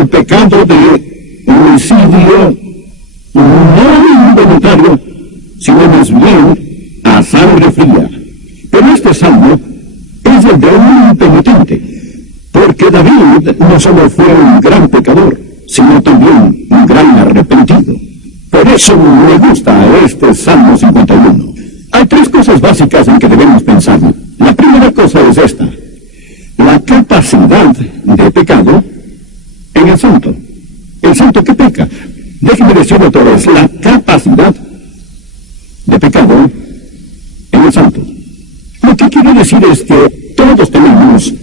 el pecado de homicidio no involuntario, sino más bien a sangre fría. Pero este salmo es el de un impenitente, porque David no solo fue un gran pecador, sino también un gran arrepentido. Por eso me gusta este Salmo 51. Hay tres cosas básicas en que debemos pensar. La primera cosa es esta: la capacidad de pecado en el santo. El santo que peca. Déjenme decirlo otra vez: la capacidad de pecado en el santo. Lo que quiere decir es que todos tenemos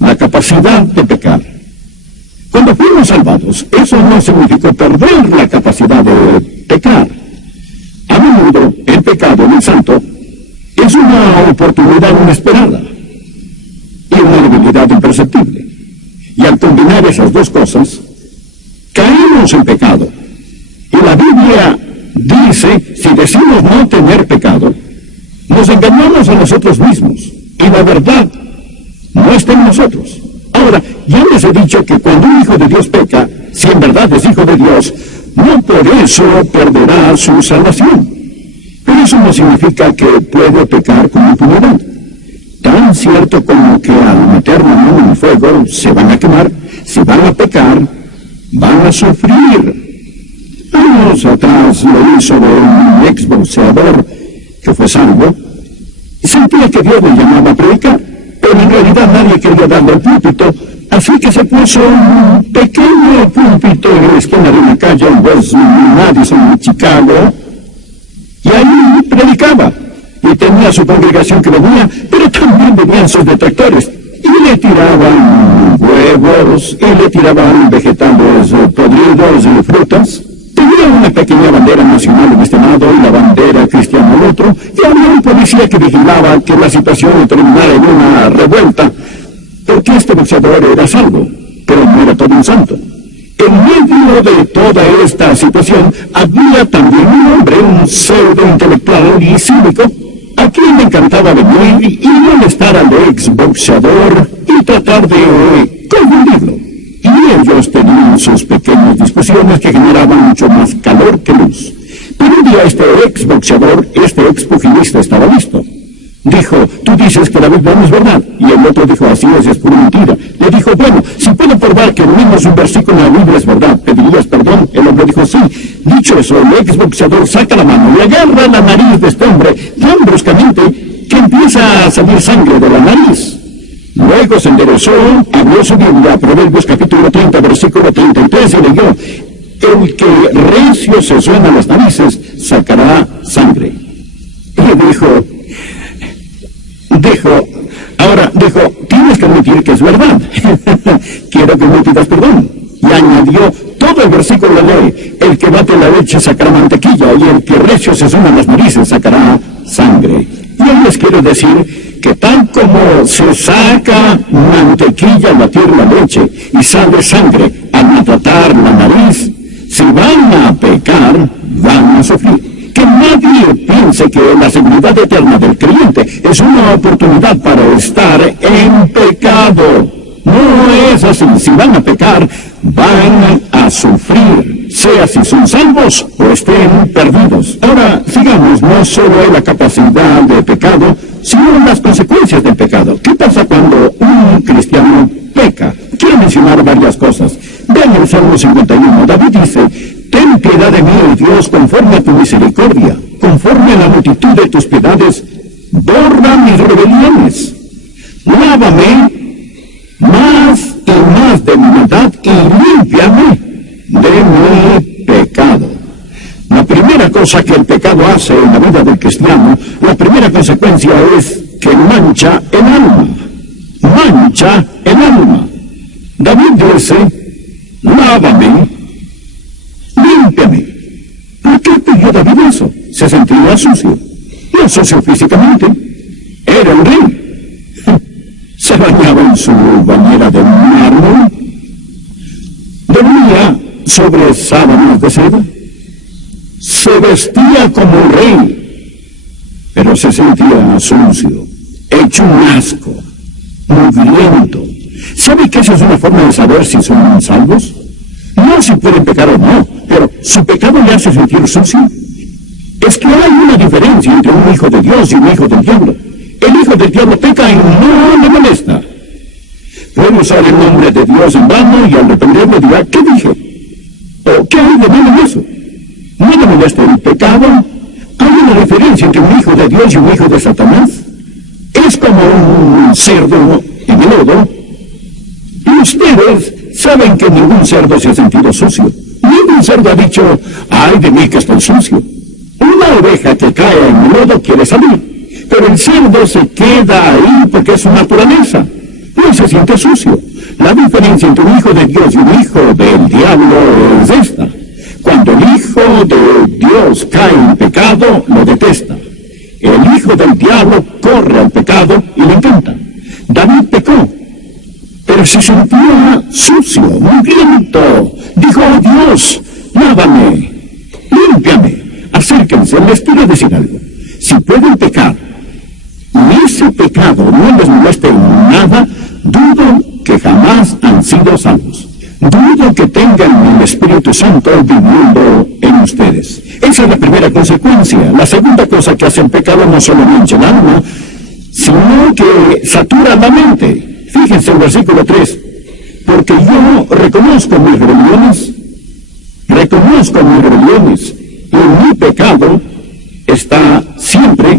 la capacidad de pecar. Cuando fuimos salvados, eso no significó perder la capacidad de pecar. A menudo, el pecado en el santo es una oportunidad inesperada y una debilidad imperceptible. Y al combinar esas dos cosas, caemos en pecado. Y la Biblia dice, si decimos no tener pecado, nos engañamos a nosotros mismos. Y la verdad no está en nosotros. Ahora, ya les he dicho que cuando un hijo de Dios peca, si en verdad es hijo de Dios, no por eso perderá su salvación. Pero eso no significa que puede pecar con impunidad. Tan cierto como que al meter la mano en el fuego se van a quemar, si van a pecar, van a sufrir. Años atrás leí sobre un exboxeador que fue salvo y sentía que Dios le llamaba a predicar. Pero en realidad nadie quería darle el púlpito, así que se puso un pequeño púlpito en la esquina de una calle en West Madison, Chicago, y ahí predicaba. Y tenía su congregación que venía, pero también venían sus detractores. Y le tiraban huevos, y le tiraban vegetales podridos y frutas. Tenía una pequeña bandera nacional en este lado y la bandera cristiana en otro, y había un policía que vigilaba que la situación no terminara en una revuelta, porque este boxeador era salvo, pero no era todo un santo. En medio de toda esta situación había también un hombre, un pseudo intelectual y cínico, a quien le encantaba venir y molestar al exboxeador y tratar de confundirlo. Y ellos tenían sus pequeñas discusiones que generaban mucho más calor que luz. Pero un día este exboxeador, este expugilista estaba listo. Dijo, tú dices que la Biblia no es verdad. Y el otro dijo, así es pura mentira. Le dijo, bueno, si puedo probar que al menos un versículo en la Biblia es verdad, ¿pedirías perdón? El hombre dijo, sí. Dicho eso, el exboxeador saca la mano y agarra la nariz de este hombre tan bruscamente que empieza a salir sangre de la nariz. Luego se enderezó, abrió su Biblia, Proverbios capítulo 30, versículo 33, y leyó, el que recio se suena las narices, sacará sangre. Y dijo, tienes que admitir que es verdad. Quiero que me pidas perdón. Y añadió todo el versículo de ley, el que bate la leche sacará mantequilla, y el que recio se suena las narices sacará sangre. Y hoy les quiero decir que tal como se saca mantequilla al batir la leche y sale sangre al maltratar la nariz, si van a pecar, van a sufrir. Que nadie piense que la seguridad eterna del creyente es una oportunidad para estar en pecado. No es así. Si van a pecar, van a sufrir, sea si son salvos o estén perdidos. Ahora, sigamos, no solo hay la capacidad de pecado, sino las consecuencias del pecado. ¿Qué pasa cuando un cristiano peca? Quiero mencionar varias cosas. Vean el Salmo 51. David dice, ten piedad de mí, oh Dios, conforme a tu misericordia, conforme a la multitud de tus piedades, borra mis rebeliones. Lávame más y más de mi maldad y límpiame de mi pecado. La primera cosa que el pecado hace en la vida del cristiano, la primera consecuencia es que mancha el alma. Mancha el alma. David dice, lávame, límpiame. ¿Por qué pidió David eso? Se sentía sucio. No sucio físicamente. Era un rey. Se bañaba en su bañera de mármol. Dormía sobre sábanas de seda. Se vestía como un rey. Pero se sentía sucio, hecho un asco, mugriento. ¿Sabe que esa es una forma de saber si son salvos? No si pueden pecar o no, pero ¿su pecado le hace sentir sucio? Es que hay una diferencia entre un hijo de Dios y un hijo del diablo. El hijo del diablo peca y no le molesta. Puede usar el nombre de Dios en vano y al repentirle dirá, ¿qué dije? ¿O qué hay de malo en eso? ¿No le molesta el pecado? ¿Hay una diferencia entre un hijo de Dios y un hijo de Satanás? Es como un cerdo en el lodo. Y ustedes saben que ningún cerdo se ha sentido sucio. Ningún cerdo ha dicho, ay de mí que estoy sucio. Una oveja que cae en el lodo quiere salir, pero el cerdo se queda ahí porque es su naturaleza. No se siente sucio. La diferencia entre un hijo de Dios y un hijo del diablo es esta. Cuando el hijo de Dios cae en pecado, lo detesta. El hijo del diablo corre al pecado y lo intenta. David pecó, pero se sentía sucio, mugriento. Dijo, oh Dios, lávame, límpiame. Acérquense, les quiero decir algo. Si pueden pecar, y ese pecado no les moleste en nada, dudo que jamás han sido salvos. Dudo que tengan el Espíritu Santo viviendo en ustedes. Esa es la primera consecuencia. La segunda cosa que hace el pecado no solo mancha el alma, sino que satura la mente. Fíjense el versículo 3. Porque yo reconozco mis rebeliones, y mi pecado está siempre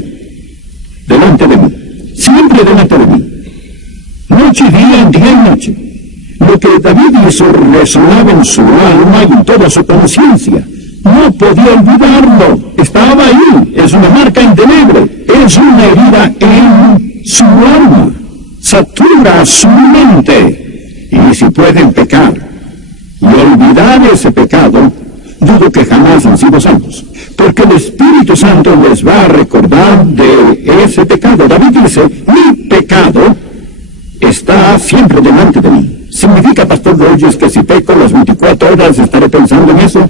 delante de mí. Siempre delante de mí. Noche y día y noche. Lo que David hizo resonaba en su alma y en toda su conciencia. No podía olvidarlo. Estaba ahí. Es una marca indeleble. Es una herida en su alma. Satura su mente. Y si pueden pecar y olvidar ese pecado, dudo que jamás han sido salvos. Porque el Espíritu Santo les va a recordar de ese pecado. David dice, mi pecado está siempre delante de mí. ¿Significa, Pastor Rogers, que si peco las 24 horas estaré pensando en eso?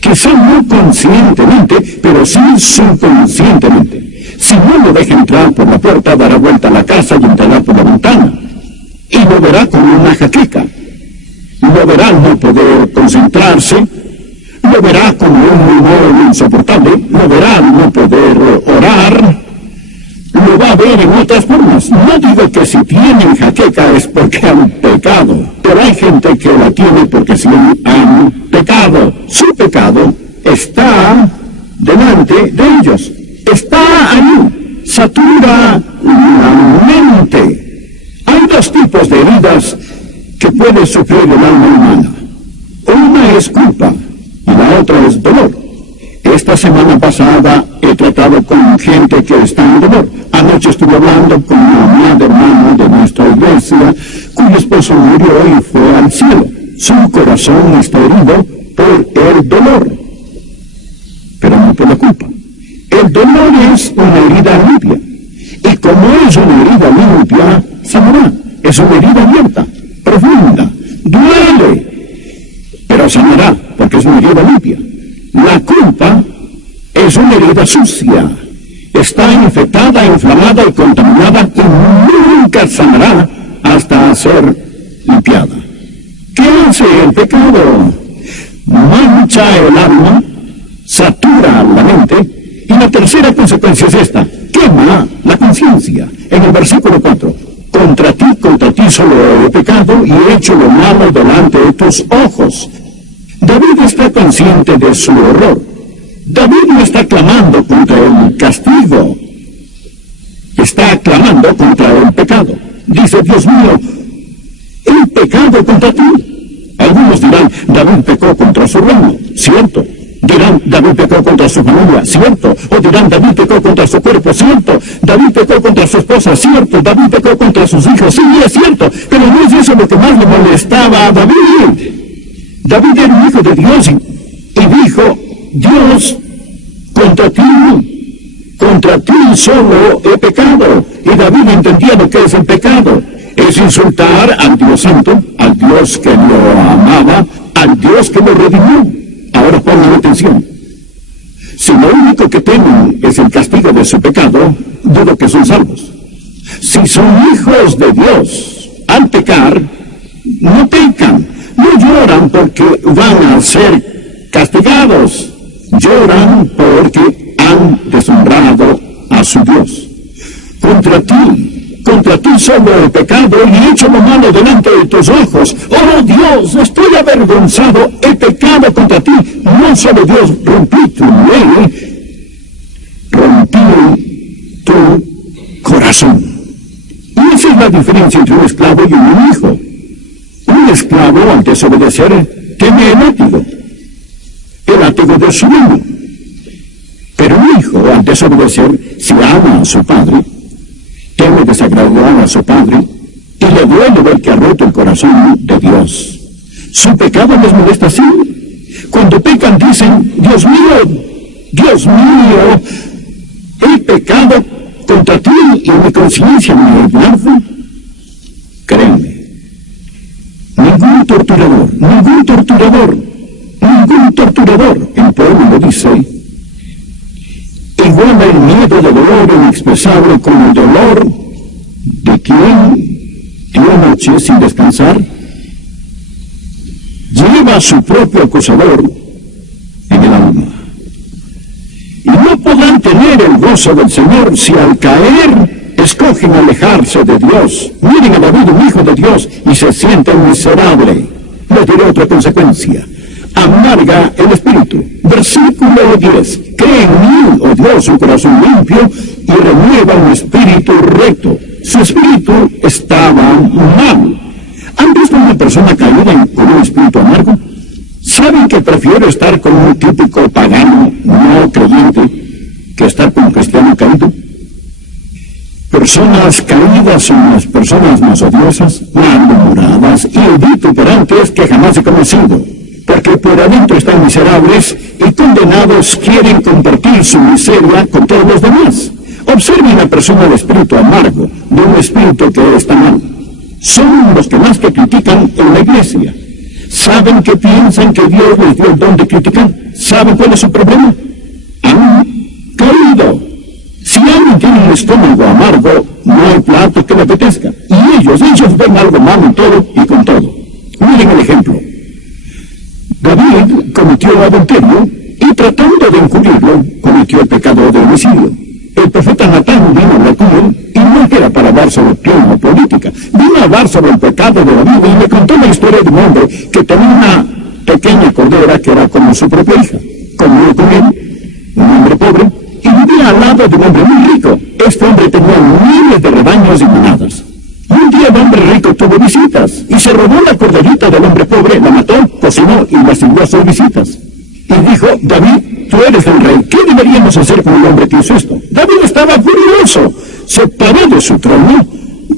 Quizá no conscientemente, pero sí subconscientemente. Si no lo deja entrar por la puerta, dará vuelta a la casa y entrará por la ventana. Y lo verá como una jaqueca. Lo verá no poder concentrarse. Lo verá como un humor insoportable. Lo verá no poder orar. Lo va a ver en otras formas. No digo que si tienen jaqueca es porque han pecado, pero hay gente que la tiene porque sí han pecado. Su pecado está delante de ellos. Está ahí. Satura la mente. Hay dos tipos de heridas que puede sufrir el alma humana. Una es culpa y la otra es dolor. Esta semana pasada he tratado con gente que está en dolor. Anoche estuve hablando con una amada hermana de nuestra iglesia, cuyo esposo murió y fue al cielo. Su corazón está herido por el dolor, pero no por la culpa. El dolor es una herida limpia, y como es una herida limpia, sanará. Es una herida abierta, profunda, duele, pero sanará, porque es una herida limpia. La culpa es una herida sucia. Está infectada, inflamada y contaminada y nunca sanará hasta ser limpiada. ¿Qué hace el pecado? Mancha el alma, satura la mente, y la tercera consecuencia es esta: quema la conciencia. En el versículo 4, contra ti solo he pecado y he hecho lo malo delante de tus ojos. David está consciente de su error. David no está clamando contra el castigo, está clamando contra el pecado. Dice, Dios mío, he pecado contra ti. Algunos dirán, David pecó contra su reino, cierto. Dirán, David pecó contra su familia, cierto. O dirán, David pecó contra su cuerpo, cierto. David pecó contra su esposa, cierto. David pecó contra sus hijos, sí, es cierto. Pero no es eso lo que más le molestaba a David. David era un hijo de Dios y dijo, Dios, contra ti solo he pecado. Y David entendía lo que es el pecado. Es insultar al Dios Santo, al Dios que lo amaba, al Dios que lo redimió. Ahora pongan atención. Si lo único que temen es el castigo de su pecado, dudo que son salvos. Si son hijos de Dios, han pecado pecar, no pecan, no lloran porque van a ser castigados, lloran porque han deshonrado a su Dios. Contra ti solo he pecado y he hecho lo malo delante de tus ojos. Oh Dios, estoy avergonzado, he pecado contra ti. No solo Dios, rompí tu ley, rompí tu corazón. Y esa es la diferencia entre un esclavo y un hijo. Un esclavo, al desobedecer, teme el látigo de su amo. Pero un hijo, al desobedecer, si ama a su padre, teme desagradar a su padre y le duele ver que ha roto el corazón de Dios. ¿Su pecado les molesta así? Cuando pecan dicen, Dios mío, he pecado contra ti y mi conciencia me arde. Créeme, ningún torturador, el pueblo lo dice, iguala el miedo de dolor inexpresable con el dolor de quien dio noche sin descansar, lleva a su propio acusador en el alma. Y no podrán tener el gozo del Señor si al caer escogen alejarse de Dios. Miren a David, un hijo de Dios, y se sienten miserable. Le diré otra consecuencia. Amarga el espíritu. Versículo 10. Cree en mí, oh Dios, un corazón limpio, y renueva un espíritu recto. Su espíritu estaba mal. ¿Han visto una persona caída con un espíritu amargo? ¿Saben que prefiero estar con un típico pagano no creyente que estar con un cristiano caído? Personas caídas son las personas más odiosas, malhumoradas y vituperantes que jamás he conocido, porque por adentro están miserables y condenados quieren compartir su miseria con todos los demás. Observen a la persona de espíritu amargo, de un espíritu que está mal. Son los que más que critican en la iglesia. ¿Saben que piensan que Dios les dio el don de criticar? ¿Saben cuál es su problema? Han caído. Si alguien tiene un estómago amargo, no hay plato que le apetezca. Y ellos ven algo malo en todo y con todo. Miren el ejemplo. David cometió adulterio y tratando de encubrirlo, cometió el pecado de homicidio. El profeta Natán vino a hablar con él y no era para hablar sobre plena política. Vino a hablar sobre el pecado de David y le contó la historia de un hombre que tenía una pequeña cordera que era como su propia hija. Comió con él, un hombre pobre, y vivía al lado de un hombre muy rico. Este hombre tenía miles de rebaños y manadas. Y un día el hombre rico tuvo visitas y se robó la corderita del hombre pobre, la mató, cocinó y la sirvió a sus visitas. Y dijo, David, tú eres el rey, ¿qué deberíamos hacer con el hombre que hizo esto? David estaba furioso, se paró de su trono,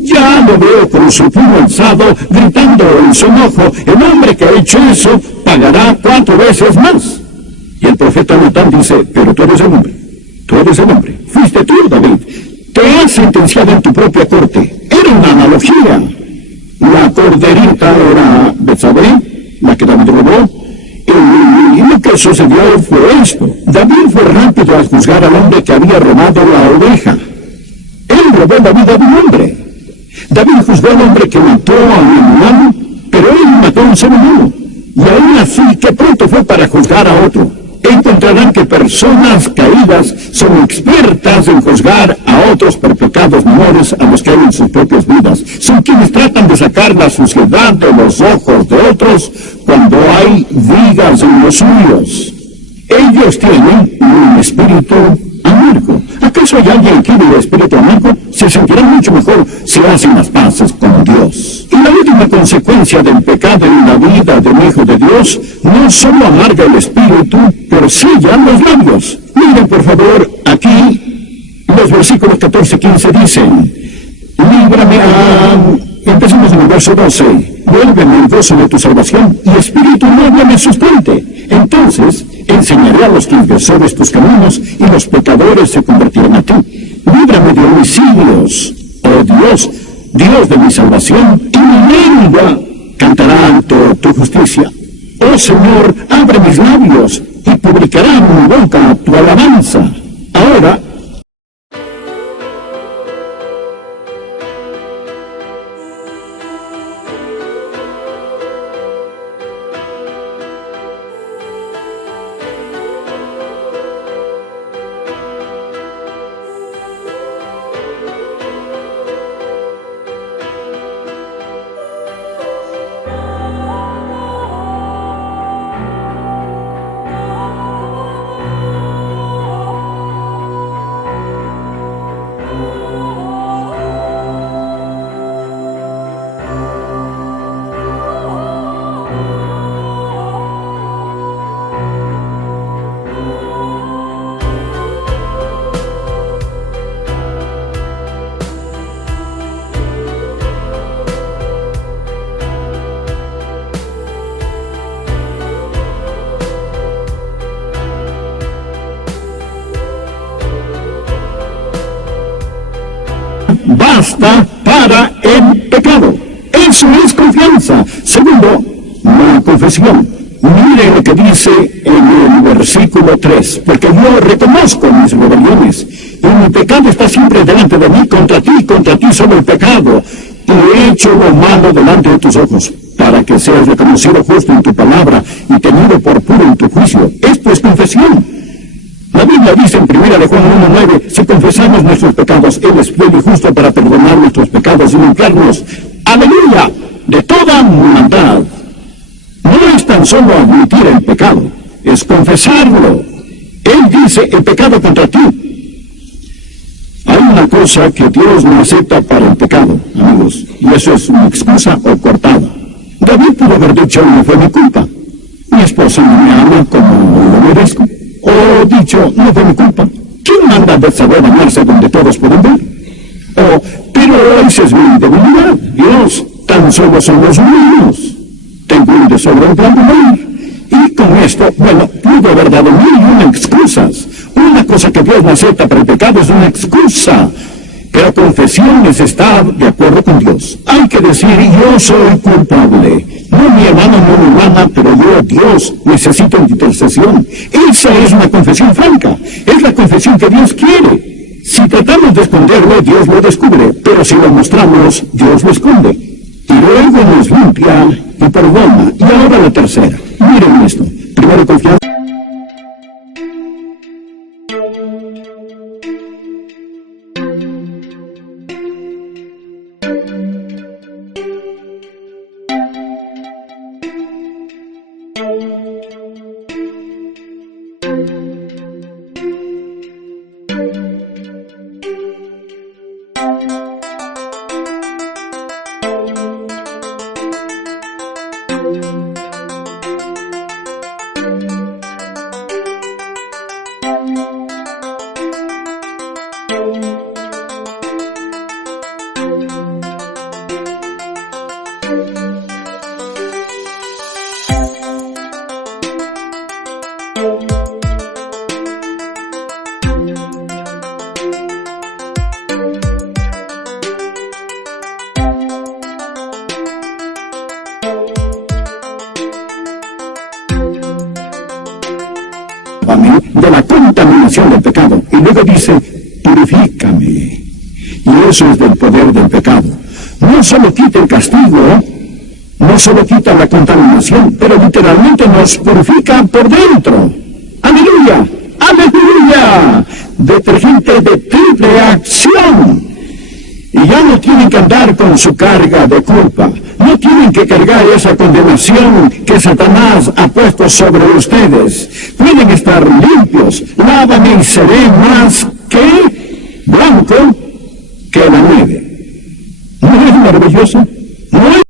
ya lo veo con su puño alzado, gritando en su enojo, el hombre que ha hecho eso pagará 4 veces más. Y el profeta Natán dice, pero tú eres el hombre, fuiste tú, David, te has sentenciado en tu propia corte, era una analogía. La corderita era Betsabé, la que David robó. Y lo que sucedió fue esto. David fue rápido a juzgar al hombre que había robado la oveja. Él robó la vida de un hombre. David juzgó al hombre que mató a un animal, pero él mató a un ser humano. Y aún así, que pronto fue para juzgar a otro. Encontrarán que personas caídas son expertas en juzgar a otros por pecados menores a los que hay en sus propias vidas. Son quienes tratan de sacar la suciedad de los ojos de otros cuando hay vigas en los suyos. Ellos tienen un espíritu amargo. ¿Acaso hay alguien que tiene el espíritu amargo? Se sentirá mucho mejor si hacen las paces con Dios. Y la última consecuencia del pecado en la vida de un hijo de Dios no solo amarga el espíritu, pero sella los labios. Miren por favor, aquí los versículos 14 y 15 dicen, líbrame empecemos en el verso 12, vuélveme el gozo de tu salvación y espíritu noble me sustente. Entonces enseñaré a los transgresores tus caminos y los pecadores se convertirán a ti. Líbrame de homicidios, oh Dios, Dios de mi salvación, y mi lengua cantará ante tu justicia. Oh Señor, abre mis labios y publicará mi boca tu alabanza. Ahora, confesión. Mire lo que dice en el versículo 3, porque yo reconozco mis rebeliones, y mi pecado está siempre delante de mí, contra ti solo el pecado, y he hecho lo malo delante de tus ojos, para que seas reconocido justo en tu palabra y tenido por puro en tu juicio. Esto es confesión. La Biblia dice en 1 de Juan 1:9, si confesamos nuestros pecados, Él es fiel y justo para perdonar nuestros pecados y limpiarnos, aleluya, de toda maldad. No es tan solo admitir el pecado, es confesarlo. Él dice el pecado contra ti. Hay una cosa que Dios no acepta para el pecado, amigos, y eso es una excusa o cortada. David pudo haber dicho, no fue mi culpa. Mi esposa no me ama como lo merezco. O dicho, no fue mi culpa. ¿Quién manda de saber amarse donde todos pueden ver? Pero esa es mi debilidad. Dios, tan solo somos humanos. Tengo un desorden para morir. Y con esto, bueno, pudo haber dado mil y una excusas. Una cosa que Dios no acepta para el pecado es una excusa. Pero confesión es estar de acuerdo con Dios. Hay que decir, yo soy culpable. No mi hermano, no mi hermana, pero yo, Dios, necesito intercesión. Esa es una confesión franca. Es la confesión que Dios quiere. Si tratamos de esconderlo, Dios lo descubre. Pero si lo mostramos, Dios lo esconde. Y luego nos limpia y perdona. Y ahora la tercera. Miren esto. Primero confianza. De la contaminación del pecado. Y luego dice, purifícame. Y eso es del poder del pecado. No solo quita el castigo, no solo quita la contaminación, pero literalmente nos purifica por dentro. ¡Aleluya! ¡Aleluya! Detergente de triple acción. Y ya no tienen que andar con su carga de culpa. No tienen que cargar esa condenación que Satanás ha puesto sobre ustedes. Pueden estar limpios. Lávame y seré más que blanco que la nieve.